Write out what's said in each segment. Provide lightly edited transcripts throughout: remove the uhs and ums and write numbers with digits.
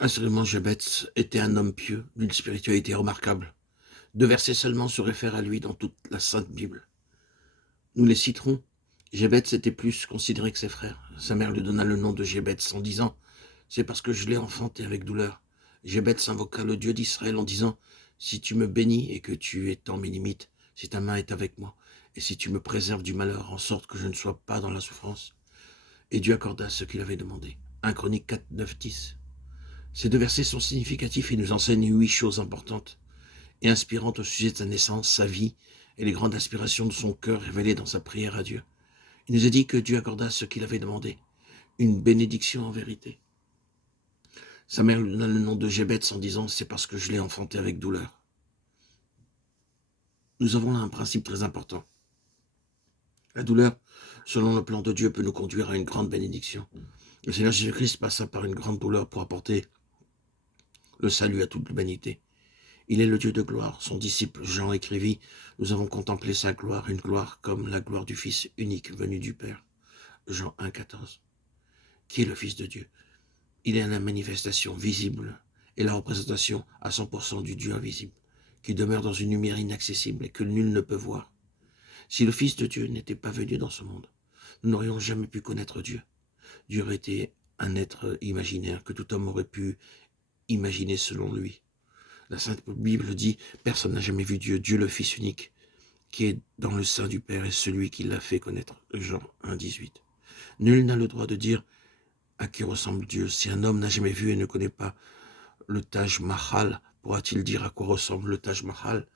Assurément, Jabez était un homme pieux, d'une spiritualité remarquable. 2 versets seulement se réfèrent à lui dans toute la Sainte Bible. Nous les citerons. Jabez était plus considéré que ses frères. Sa mère lui donna le nom de Jabez en disant « C'est parce que je l'ai enfanté avec douleur ». Jabez invoqua le Dieu d'Israël en disant « Si tu me bénis et que tu étends mes limites, si ta main est avec moi, et si tu me préserves du malheur, en sorte que je ne sois pas dans la souffrance. » Et Dieu accorda ce qu'il avait demandé. 1 Chroniques 4, 9, 10. Ces 2 versets sont significatifs et nous enseignent 8 choses importantes et inspirantes au sujet de sa naissance, sa vie et les grandes aspirations de son cœur révélées dans sa prière à Dieu. Il nous a dit que Dieu accorda ce qu'il avait demandé, une bénédiction en vérité. Sa mère lui donna le nom de Jébetz en disant « C'est parce que je l'ai enfanté avec douleur ». Nous avons là un principe très important. La douleur, selon le plan de Dieu, peut nous conduire à une grande bénédiction. Le Seigneur Jésus-Christ passa par une grande douleur pour apporter le salut à toute l'humanité. Il est le Dieu de gloire. Son disciple Jean écrivit « Nous avons contemplé sa gloire, une gloire comme la gloire du Fils unique venu du Père. » Jean 1, 14. Qui est le Fils de Dieu? Il est la manifestation visible et la représentation à 100% du Dieu invisible, qui demeure dans une lumière inaccessible et que nul ne peut voir. Si le Fils de Dieu n'était pas venu dans ce monde, nous n'aurions jamais pu connaître Dieu. Dieu aurait été un être imaginaire que tout homme aurait pu imaginer selon lui. La Sainte Bible dit « Personne n'a jamais vu Dieu, Dieu le Fils unique, qui est dans le sein du Père et celui qui l'a fait connaître. » Jean 1, 18. Nul n'a le droit de dire à qui ressemble Dieu. Si un homme n'a jamais vu et ne connaît pas le Taj Mahal, pourra-t-il dire à quoi ressemble le Taj Mahal?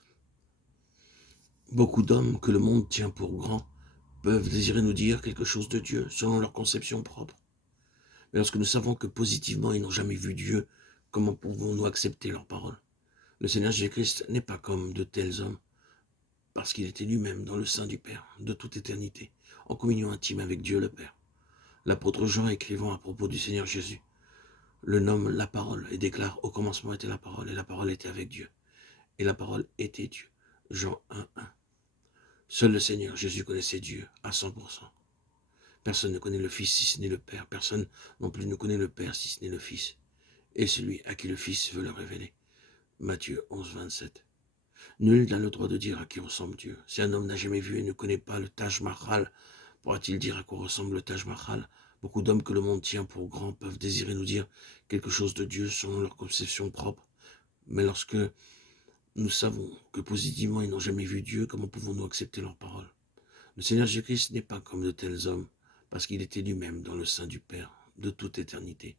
Beaucoup d'hommes que le monde tient pour grands peuvent désirer nous dire quelque chose de Dieu selon leur conception propre. Mais lorsque nous savons que positivement ils n'ont jamais vu Dieu, comment pouvons-nous accepter leur parole? Le Seigneur Jésus-Christ n'est pas comme de tels hommes, parce qu'il était lui-même dans le sein du Père, de toute éternité, en communion intime avec Dieu le Père. L'apôtre Jean, écrivant à propos du Seigneur Jésus, le nomme la parole et déclare « Au commencement était la parole, et la parole était avec Dieu, et la parole était Dieu. » Jean 1, 1. Seul le Seigneur Jésus connaissait Dieu à 100%. Personne ne connaît le Fils si ce n'est le Père. Personne non plus ne connaît le Père si ce n'est le Fils. Et celui à qui le Fils veut le révéler. Matthieu 11, 27. Nul n'a le droit de dire à qui ressemble Dieu. Si un homme n'a jamais vu et ne connaît pas le Taj Mahal, pourra-t-il dire à quoi ressemble le Taj Mahal? Beaucoup d'hommes que le monde tient pour grands peuvent désirer nous dire quelque chose de Dieu selon leur conception propre. Mais lorsque nous savons que positivement ils n'ont jamais vu Dieu, comment pouvons-nous accepter leur parole? Le Seigneur Jésus-Christ n'est pas comme de tels hommes, parce qu'il était lui-même dans le sein du Père de toute éternité.